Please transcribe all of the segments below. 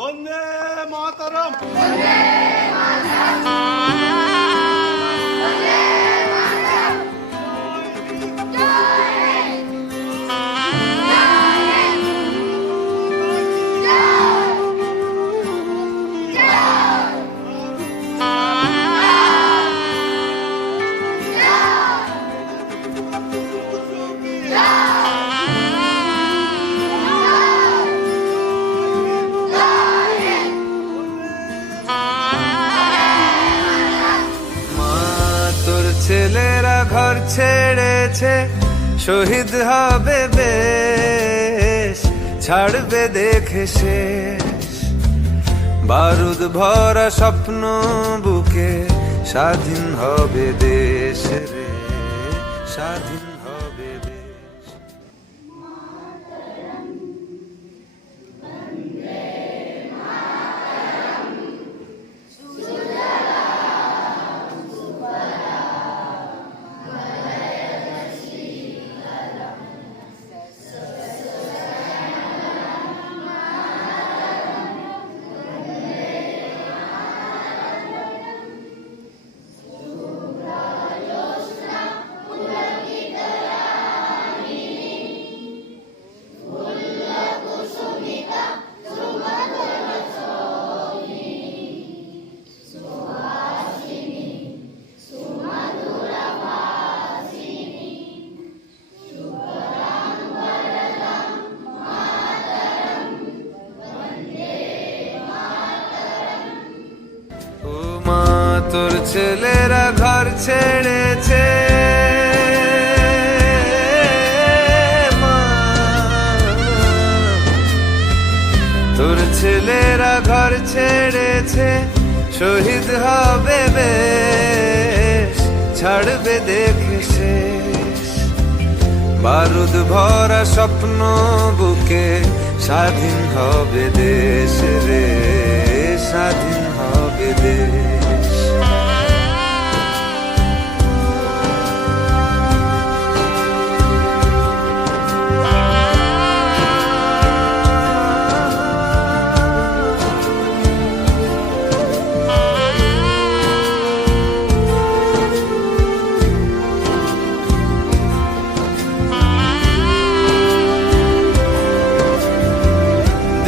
বন্দে মাতরম। ছেলেরা ঘর ছেড়েছে, শহীদ হবে বেশ, ছাড়বে দেখে শেষ। বারুদ ভরা স্বপ্ন বুকে, স্বাধীন হবে দেশ রে, স্বাধীন হবে দেশ। তোর ছেলেরা ঘর ছেড়েছে, তোর ছেলেরা ঘর ছেড়েছে, শহীদ হবে বেশ, ছাড়বে দেখে শেষ। বারুদ ভরা স্বপ্ন বুকে, স্বাধীন হবে দেশ রে, স্বাধীন হবে দেশ।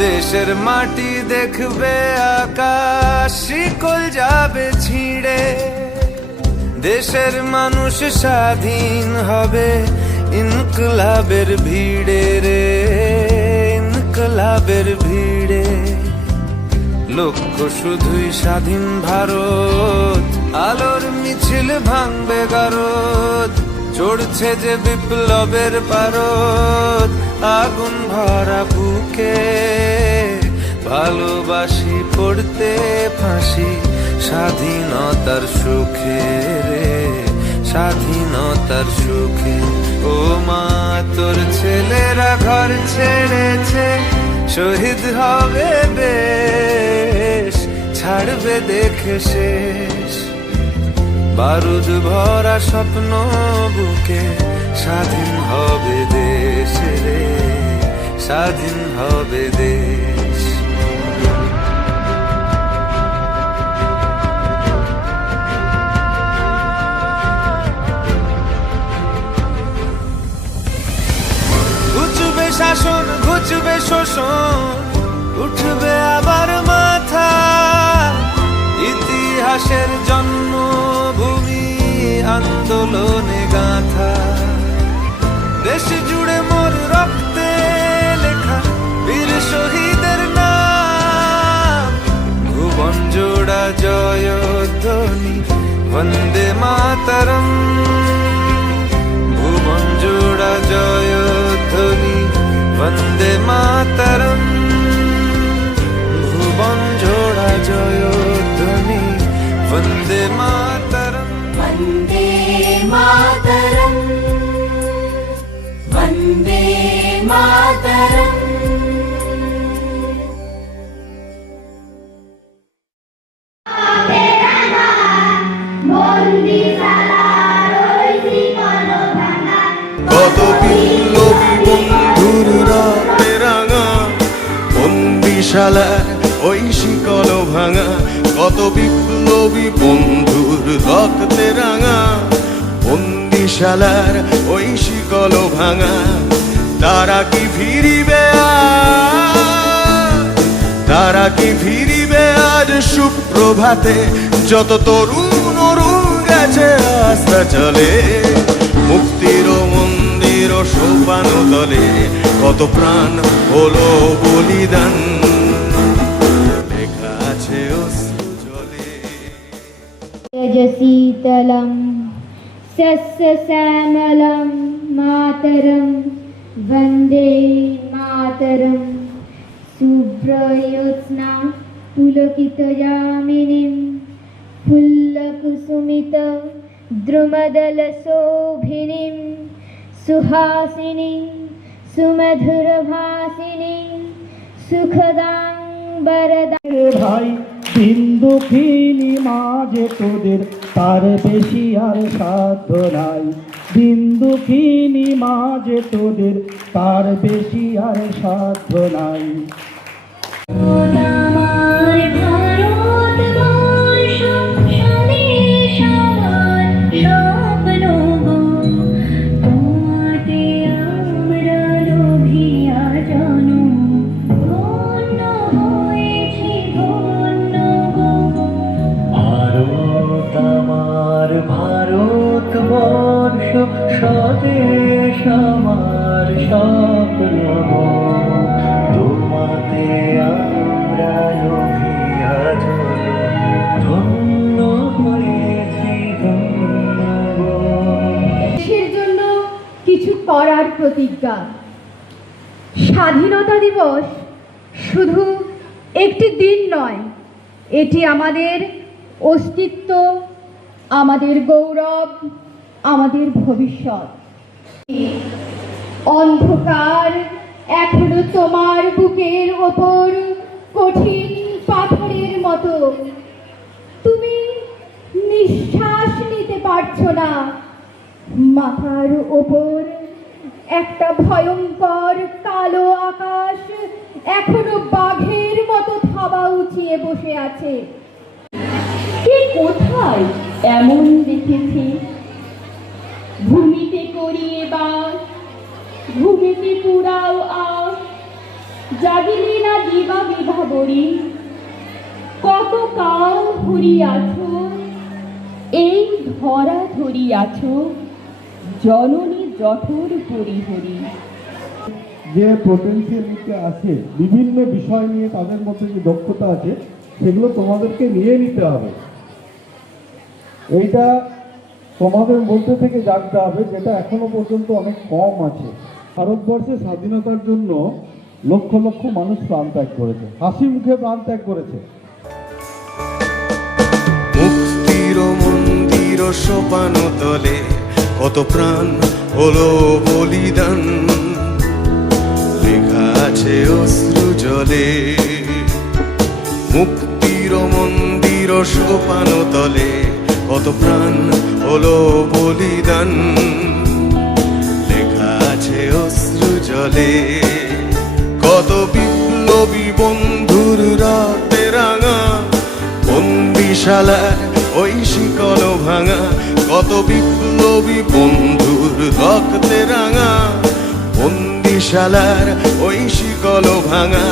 দেশের মাটি দেখবে আকাশ, শিকল যাবে ছিঁড়ে, দেশের মানুষ স্বাধীন হবে ইনকলাবের ভিড়ে রে, ইনকলাবের ভিড়ে। লক্ষ্য শুধুই স্বাধীন ভারত, আলোর মিছিল ভাঙবে গারদ, চড়ছে যে বিপ্লবের পারদ, আগুন ভরা বুকে, ভালোবাসি পড়তে ফাঁসি, স্বাধীনতার সুখে রে, স্বাধীনতার সুখে। ও মা তোর ছেলেরা ঘর ছেড়েছে, শহীদ হবে বেশ, ছাড়বে দেখে শেষ। বারুদ ভরা স্বপ্ন বুকে, স্বাধীন হবে দেশ রে, স্বাধীন হবে দেশ। ঘুচবে শাসন, ঘুচবে শোষণ, উঠবে আবার মাথা, ইতিহাসের জন্মভূমি আন্দোলনে গাথা। দেশ জুড়ে মোর রক্তে লেখা বীর শহীদের নাম, ভুবন জোড়া জয়ধ্বনি বন্দে মাতরম, ভুবন জোড়া জয়ধ্বনি বন্দে মাতরম, ভুবন জোড়া জয়ধ্বনি বন্দে মাতরম। वन्दे मातरम्, वन्दे मातरम्। কত বিপ্লবী বন্ধুর রাতে রাঙা বন্দিশালায় ওই শিকল ভাঙা, কত বিপ্লবী বন্ধুর রক্তে রাঙা, বন্দিশালার ওই শিকল ভাঙা, তারা কি ফিরিবে আজ? তারা কি ফিরিবে আজ সুপ্রভাতে? যত তরুণ অরুণ গেছে আস্থা চলে, মুক্তির মন্দির ও সোপান তলে কত প্রাণ হলো বলিদান, লেখা আছে অশ্রু জলে। शीतलं सस्यश्यामलं मातरं वन्दे मातरं शुभ्रज्योत्स्ना पुलकितयामिनीं फुल्लकुसुमित द्रुमदलशोभिनीं सुहासिनीं सुमधुरभासिनीं सुखदां वरदां। ভাই দিন দুঃখিনী মাঝে তোদের তার বেশি আর সাধ্য নাই, দিন দুঃখিনী মাঝে তোদের তার বেশি আর সাধ্য নাই। আমার ভারতবর্ষ স্বদেশ আমার স্বপ্ন গো, তোমাতে আমরা লোভিয়া জানো, ধন্য হয়েছি ধন্য গো। ভারত আমার ভারতবর্ষ স্বদেশ আমার স্বপ্ন, তোমাতে আমরা লোভিয়া ধন্য হয়েছি ধন্য। দেশের জন্য কিছু করার প্রতিজ্ঞা। স্বাধীনতা দিবস শুধু একটি দিন নয়, এটি আমাদের অস্তিত্ব, আমাদের গৌরব, আমাদের ভবিষ্যৎ। অন্ধকার এখনো তোমার বুকের ওপর কঠিন পাথরের মতো, তুমি নিঃশ্বাস নিতে পারছো না। মাথার ওপর একটা ভয়ঙ্কর কালো আকাশ এখনো বাঘের মতো থাবা উঠিয়ে বসে আছে। কে কোথায় এমন দেখেছি? ভূমিতে করিয়ে বাস, ভূমিতে পুরাও আস, জাগিলে না দিবা বিভাবরী, কত কাল ধরিয়াছ এই ধরা ধরিয়াছ জননী জঠর পরিহরি। যে পোটেন্সিয়ালিটি আছে, বিভিন্ন বিষয় নিয়ে তাদের মধ্যে যে দক্ষতা আছে, সেগুলো তোমাদেরকে নিয়ে নিতে হবে। এইটা তোমাদের মধ্যে থেকে জানতে হবে, যেটা এখনো পর্যন্ত অনেক কম আছে। ভারতবর্ষের স্বাধীনতার জন্য লক্ষ লক্ষ মানুষ প্রাণ ত্যাগ করেছে, হাসি মুখে প্রাণ ত্যাগ করেছে। মুক্তির মন্দির সোপান তলে কত প্রাণ হলো বলিদান, লেখা আছে অশ্রু জলে। মুক্তির মন্দির সোপান তলে কত প্রাণ হলো বলিদান, লেখা আছে অশ্রু জলে। কত বিপ্লবী বন্ধুর রাতে রাঙা, বন্দিশালার ওই শিকল ভাঙা, কত বিপ্লবী বন্ধুর রক্তে রাঙা, বন্দিশালার ওই শিকল ভাঙা,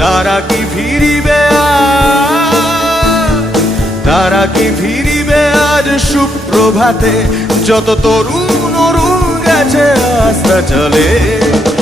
তারা কি ফিরিবে আজ? তারা কি ফিরিবে আজ সুপ্রভাতে? যত তরুণ অরুণ গেছে আস্থা চলে,